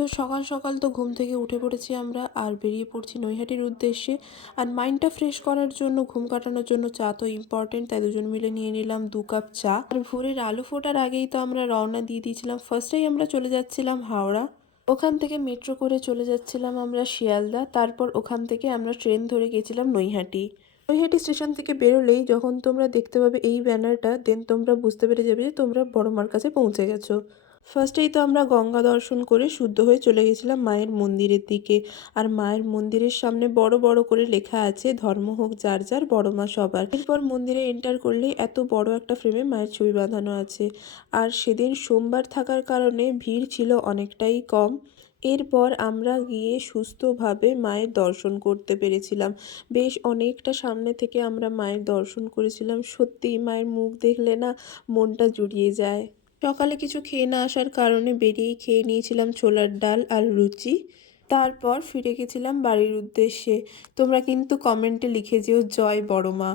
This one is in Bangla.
তো সকাল সকাল তো ঘুম থেকে উঠে পড়েছি আমরা আর বেরিয়ে পড়ছি নৈহাটির উদ্দেশ্যে। আর মাইন্ডটা ফ্রেশ করার জন্য, ঘুম কাটানোর জন্য চা তো ইম্পর্টেন্ট, তাই দুজন মিলে নিয়ে নিলাম 2 কাপ চা। আর ভোরের আলো ফোটার আগেই তো আমরা রওনা দিয়ে দিয়েছিলাম। ফার্স্টেই আমরা চলে যাচ্ছিলাম হাওড়া, ওখান থেকে মেট্রো করে চলে যাচ্ছিলাম আমরা শিয়ালদা, তারপর ওখান থেকে আমরা ট্রেন ধরে গেছিলাম নৈহাটি। নৈহাটি স্টেশন থেকে বেরোলেই যখন তোমরা দেখতে পাবে এই ব্যানারটা, দেন তোমরা বুঝতে পেরে যাবে যে তোমরা বড় মার কাছে পৌঁছে গেছো। ফার্স্টেই তো আমরা গঙ্গা দর্শন করে শুদ্ধ হয়ে চলে গেছিলাম মায়ের মন্দিরের দিকে। আর মায়ের মন্দিরের সামনে বড় বড় করে লেখা আছে, ধর্ম হোক যার যার, বড় মা সবার। এরপর মন্দিরে এন্টার করলেই এত বড় একটা ফ্রেমে মায়ের ছবি বাঁধানো আছে। আর সেদিন সোমবার থাকার কারণে ভিড় ছিল অনেকটাই কম। এরপর আমরা গিয়ে সুস্থভাবে মায়ের দর্শন করতে পেরেছিলাম। বেশ অনেকটা সামনে থেকে আমরা মায়ের দর্শন করেছিলাম। সত্যিই মায়ের মুখ দেখলে না মনটা জুড়িয়ে যায়। সকালে কিছু খেয়ে না আসার কারণে বেরিয়েই খেয়ে নিয়েছিলাম ছোলার ডাল আর লুচি। তারপর ফিরে গেছিলাম বাড়ির উদ্দেশ্যে। তোমরা কিন্তু কমেন্টে লিখে যেও জয় বড় মা।